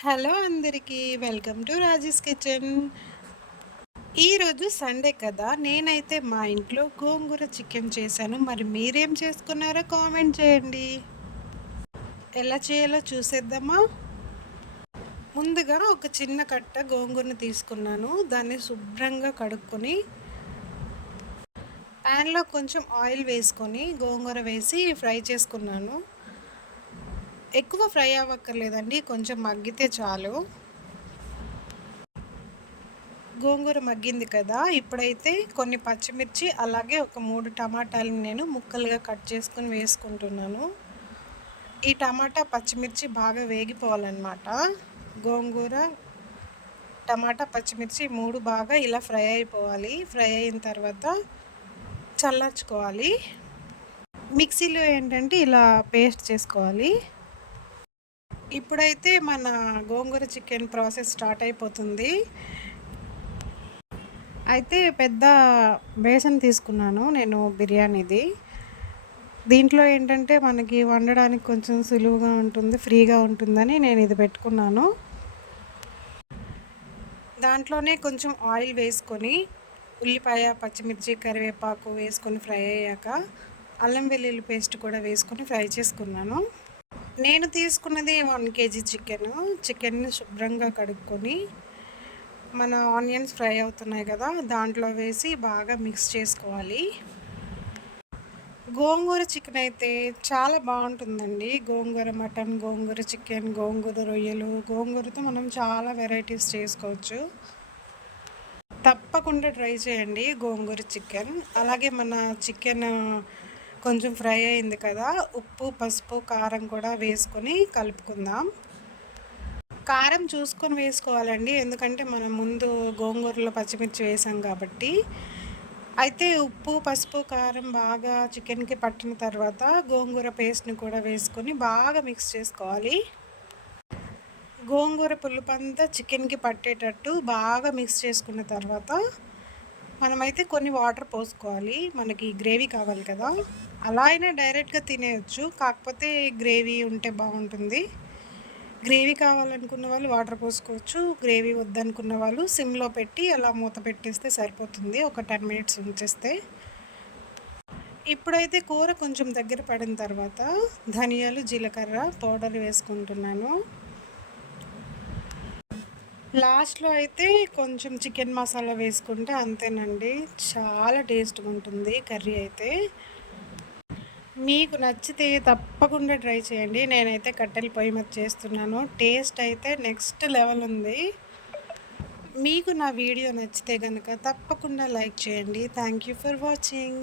Hello అందరికీ welcome to Raji's kitchen. ఈరోజు Sunday కదా, నేనైతే మా ఇంట్లో గోంగూర చికెన్ చేశాను. మరి మీరేం చేసుకున్నారో కామెంట్ చేయండి. ఎలా చేయాలో చూసేద్దామా? ముందుగా ఒక చిన్న కట్ట గోంగూరను తీసుకున్నాను. దాన్ని శుభ్రంగా కడుక్కొని ప్యాన్లో కొంచెం ఆయిల్ వేసుకొని గోంగూర వేసి ఫ్రై చేసుకున్నాను. ఎక్కువ ఫ్రై అవ్వక్కర్లేదండి, కొంచెం మగ్గితే చాలు. గోంగూర మగ్గింది కదా, ఇప్పుడైతే కొన్ని పచ్చిమిర్చి అలాగే ఒక 3 టమాటాలను నేను ముక్కలుగా కట్ చేసుకొని వేసుకుంటున్నాను. ఈ టమాటా పచ్చిమిర్చి బాగా వేగిపోవాలన్నమాట. గోంగూర, టమాటా, పచ్చిమిర్చి 3 బాగా ఇలా ఫ్రై అయిపోవాలి. ఫ్రై అయిన తర్వాత చల్లార్చుకోవాలి. మిక్సీలో ఏంటంటే ఇలా పేస్ట్ చేసుకోవాలి. ఇప్పుడైతే మన గోంగూర చికెన్ ప్రాసెస్ స్టార్ట్ అయిపోతుంది. అయితే పెద్ద బేసన్ తీసుకున్నాను నేను బిర్యానీది. దీంట్లో ఏంటంటే మనకి వండడానికి కొంచెం సులువుగా ఉంటుంది, ఫ్రీగా ఉంటుందని నేను ఇది పెట్టుకున్నాను. దాంట్లోనే కొంచెం ఆయిల్ వేసుకొని ఉల్లిపాయ, పచ్చిమిర్చి, కరివేపాకు వేసుకొని ఫ్రై అయ్యాక అల్లం వెల్లుల్లి పేస్ట్ కూడా వేసుకొని ఫ్రై చేసుకున్నాను. నేను తీసుకున్నది 1 కేజీ చికెన్ని శుభ్రంగా కడుక్కొని మన ఆనియన్స్ ఫ్రై అవుతున్నాయి కదా, దాంట్లో వేసి బాగా మిక్స్ చేసుకోవాలి. గోంగూర చికెన్ అయితే చాలా బాగుంటుందండి. గోంగూర మటన్, గోంగూర చికెన్, గోంగూర రొయ్యలు, గోంగూరతో మనం చాలా వెరైటీస్ చేసుకోవచ్చు. తప్పకుండా ట్రై చేయండి గోంగూర చికెన్. అలాగే మన చికెన్ కొంచెం ఫ్రై అయింది కదా, ఉప్పు, పసుపు, కారం కూడా వేసుకొని కలుపుకుందాం. కారం చూసుకొని వేసుకోవాలండి, ఎందుకంటే మనం ముందు గోంగూరలో పచ్చిమిర్చి వేసాం కాబట్టి. అయితే ఉప్పు, పసుపు, కారం బాగా చికెన్కి పట్టిన తర్వాత గోంగూర పేస్ట్ని కూడా వేసుకొని బాగా మిక్స్ చేసుకోవాలి. గోంగూర పులుపంతా చికెన్కి పట్టేటట్టు బాగా మిక్స్ చేసుకున్న తర్వాత మనమైతే కొన్ని వాటర్ పోసుకోవాలి. మనకి గ్రేవీ కావాలి కదా, అలా అయినా డైరెక్ట్గా తినేయచ్చు, కాకపోతే గ్రేవీ ఉంటే బాగుంటుంది. గ్రేవీ కావాలనుకున్న వాళ్ళు వాటర్ పోసుకోవచ్చు. గ్రేవీ వద్దనుకున్న వాళ్ళు సిమ్లో పెట్టి అలా మూత పెట్టేస్తే సరిపోతుంది, ఒక 10 మినిట్స్ ఉంచేస్తే. ఇప్పుడైతే కూర కొంచెం దగ్గర పడిన తర్వాత ధనియాలు, జీలకర్ర పౌడర్ వేసుకుంటున్నాను. లాస్ట్లో అయితే కొంచెం చికెన్ మసాలా వేసుకుంటే అంతేనండి, చాలా టేస్ట్గా ఉంటుంది కర్రీ అయితే. మీకు నచ్చితే తప్పకుండా ట్రై చేయండి. నేనైతే కట్టెల పొయ్యి మీద చేస్తున్నాను. టేస్ట్ అయితే నెక్స్ట్ లెవెల్ ఉంది. మీకు నా వీడియో నచ్చితే కనుక తప్పకుండా లైక్ చేయండి. Thank you for watching.